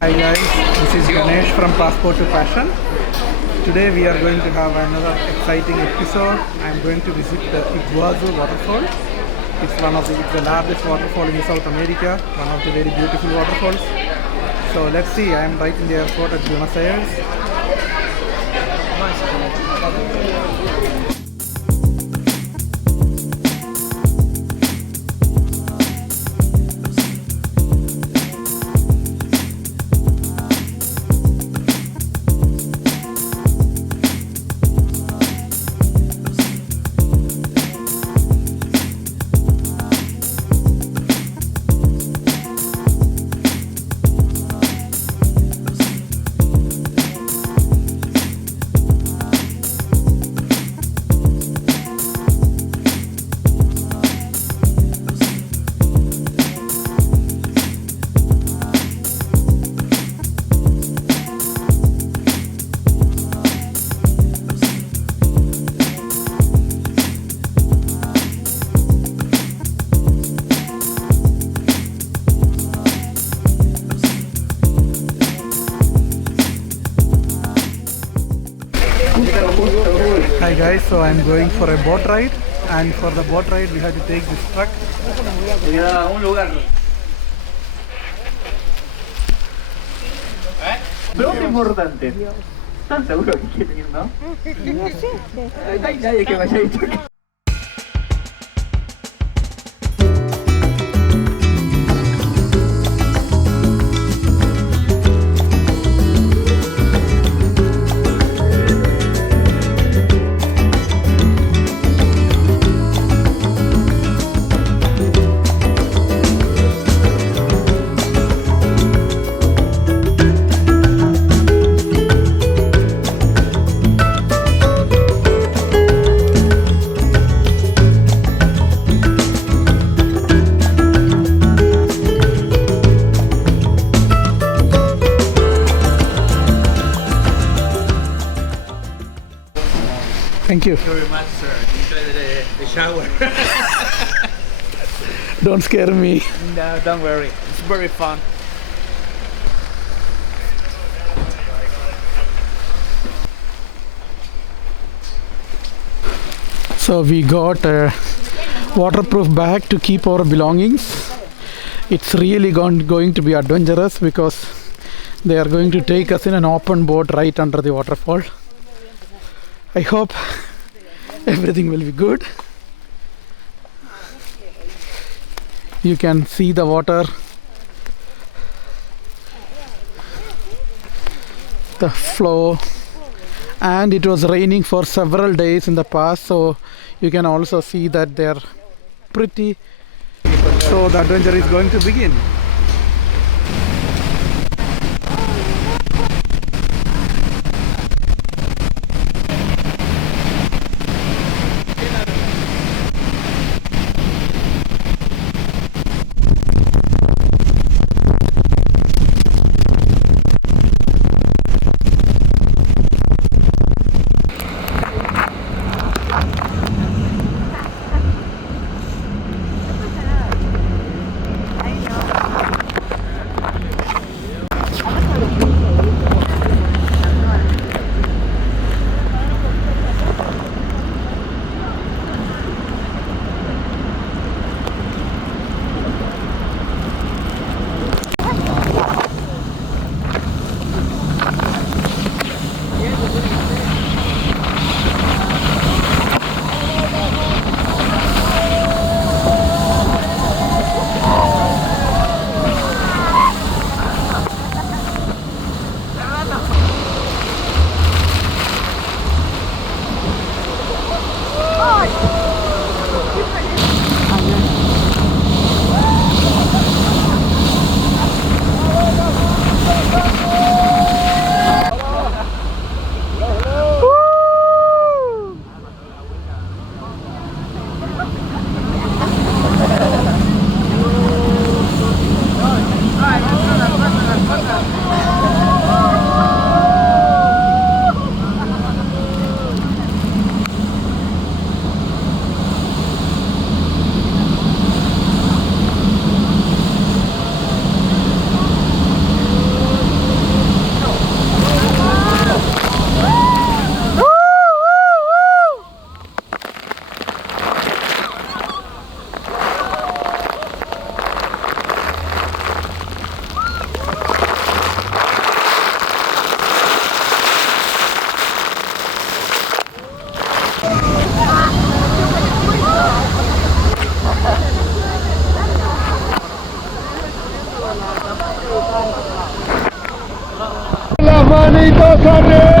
Hi guys, this is Ganesh from Passport to Passion. Today we are going to have another exciting episode. I am going to visit the Iguazu waterfall. It's the largest waterfall in South America, one of the very beautiful waterfalls. So let's see, I am right in the airport at Buenos Aires. Hi guys, so I'm going for a boat ride, and for the boat ride we have to take this truck. Pregunta importante. ¿Están seguros que quieren ir, no? No sé. No hay nadie que me haya dicho que... Thank you. Thank you very much, sir. Enjoy the shower. Don't scare me. No, don't worry. It's very fun. So we got a waterproof bag to keep our belongings. It's really going to be adventurous because they are going to take us in an open boat right under the waterfall. I hope everything will be good. You can see the water, the flow, and it was raining for several days in the past, so you can also see that they are pretty. So the adventure is going to begin. manitos arriba.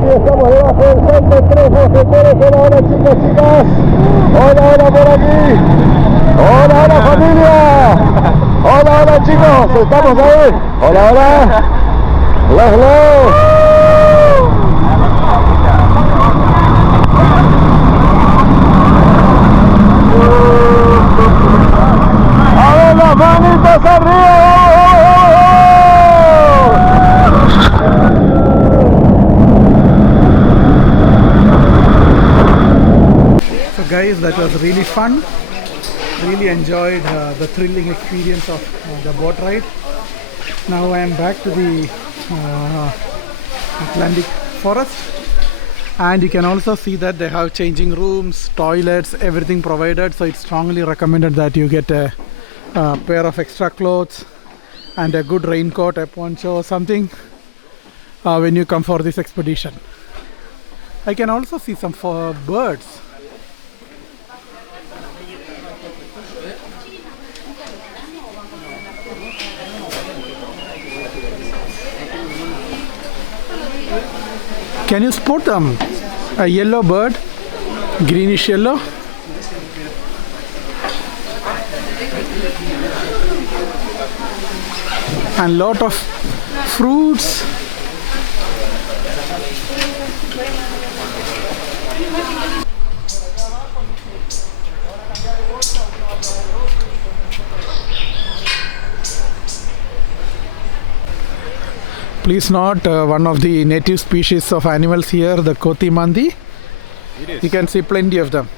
¡Vamos, vamos! ¡Eso! Estamos ahí. Hola, hola. Hello, hello. A ver las manitas arriba. So guys, that was really fun. Really enjoyed the thrilling experience of the boat ride. Now I am back to the Atlantic forest, and you can also see that they have changing rooms, toilets, everything provided. So it's strongly recommended that you get a pair of extra clothes and a good raincoat, a poncho, something when you come for this expedition. I can also see some birds. Can you spot them? A yellow bird, greenish yellow. And lot of fruits. Please note one of the native species of animals here, the kotimandi. You can see plenty of them.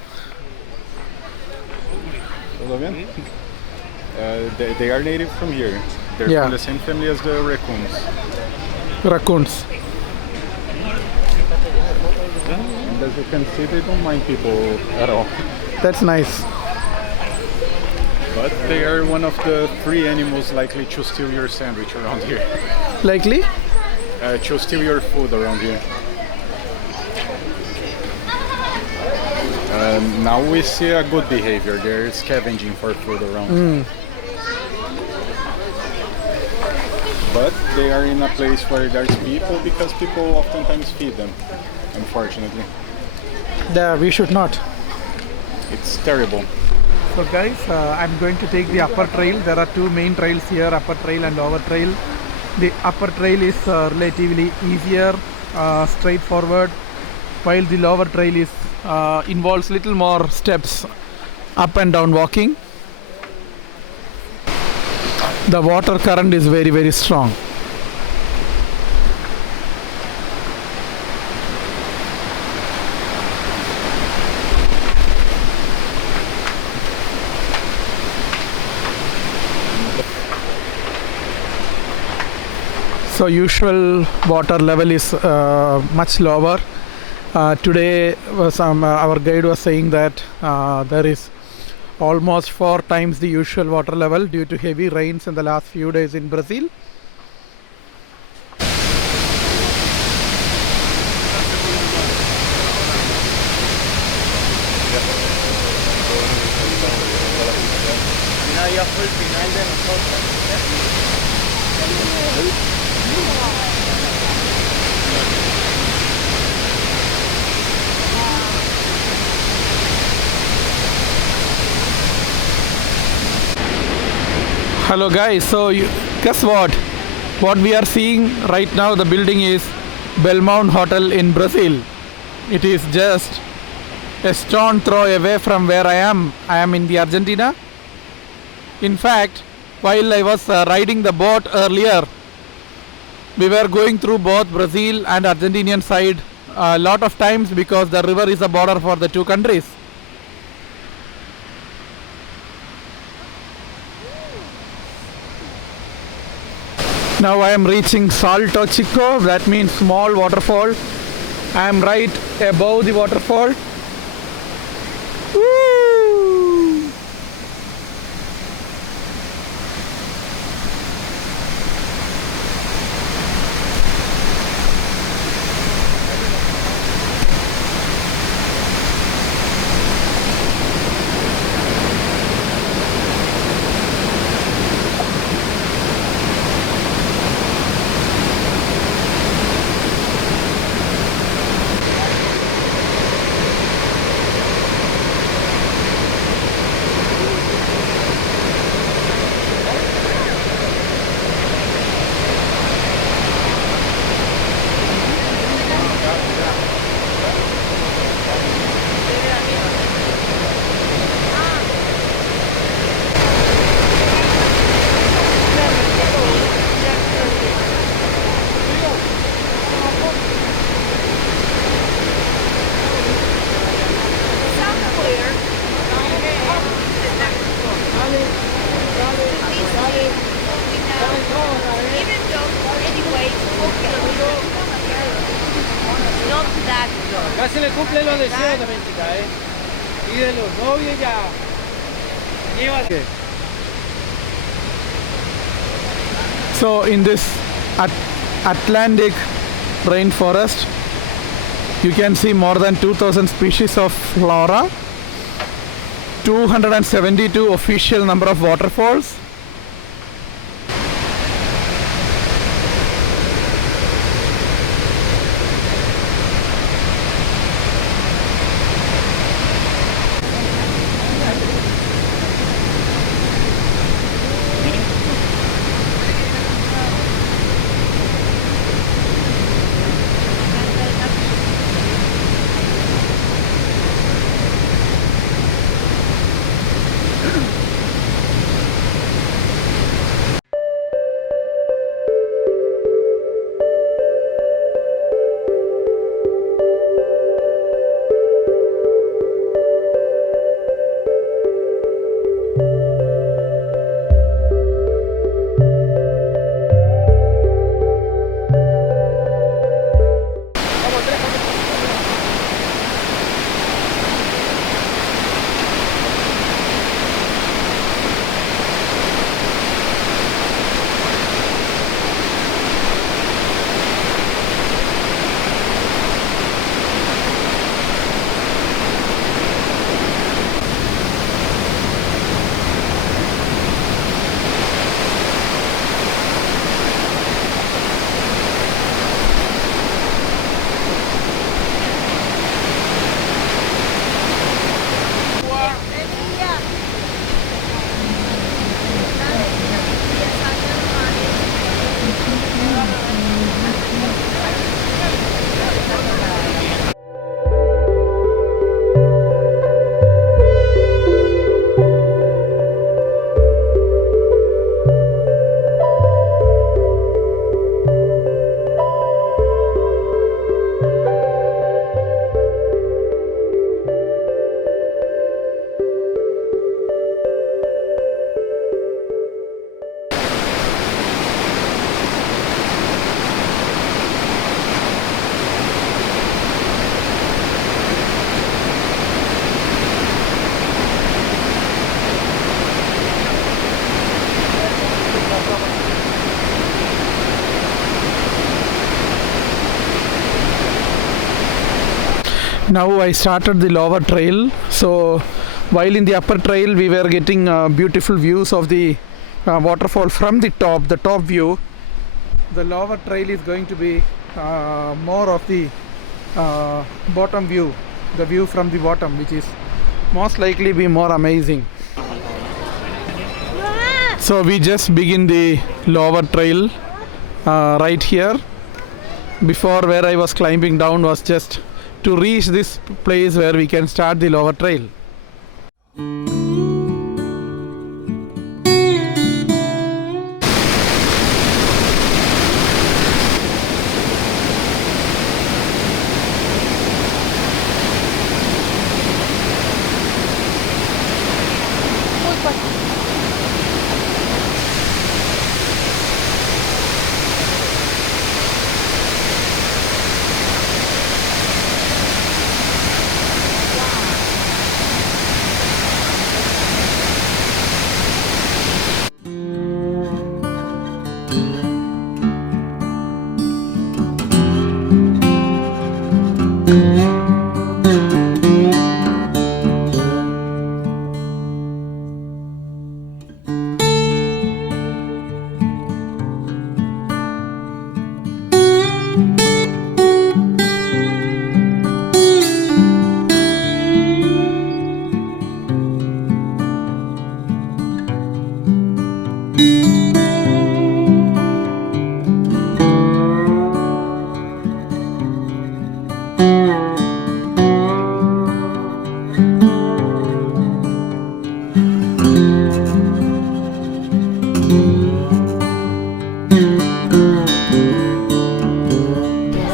They are native from here. They're from the same family as the raccoons. Raccoons. And as you can see, they don't mind people at all. That's nice. But they are one of the 3 animals likely to steal your sandwich around here. Likely? To steal your food around here. Now we see a good behavior. They're scavenging for food around. But they are in a place where there's people because people oftentimes feed them, unfortunately. We should not. It's terrible. So guys, I'm going to take the upper trail. There are 2 main trails here, upper trail and lower trail. The upper trail is relatively easier, straightforward, while the lower trail is involves little more steps, up and down walking. The water current is very, very strong. So usual water level is much lower. Today our guide was saying that there is almost 4 times the usual water level due to heavy rains in the last few days in Brazil. Ya fue el final de nosotros. Hello guys, so guess what? What we are seeing right now, the building is Belmont Hotel in Brazil. It is just a stone throw away from where I am. I am in the Argentina. In fact, while I was riding the boat earlier, we were going through both Brazil and Argentinian side a lot of times because the river is a border for the two countries. Now I am reaching Salto Chico, that means small waterfall. I am right above the waterfall. Woo! Acá se le cumplen los deseos de México, y de los novios ya. Llévate. So in this Atlantic rainforest, you can see more than 2,000 species of flora, 272 official number of waterfalls. Now I started the lower trail, so while in the upper trail we were getting beautiful views of the waterfall from the top view. The lower trail is going to be more of the bottom view, the view from the bottom, which is most likely be more amazing. So we just begin the lower trail right here. Before, where I was climbing down was just to reach this place where we can start the lower trail.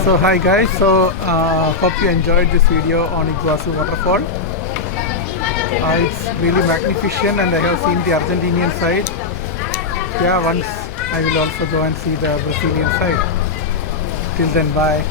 So hi guys, so hope you enjoyed this video on Iguazu waterfall. It's really magnificent and I have seen the Argentinian side. Yeah, once I will also go and see the Brazilian side. Till then, bye.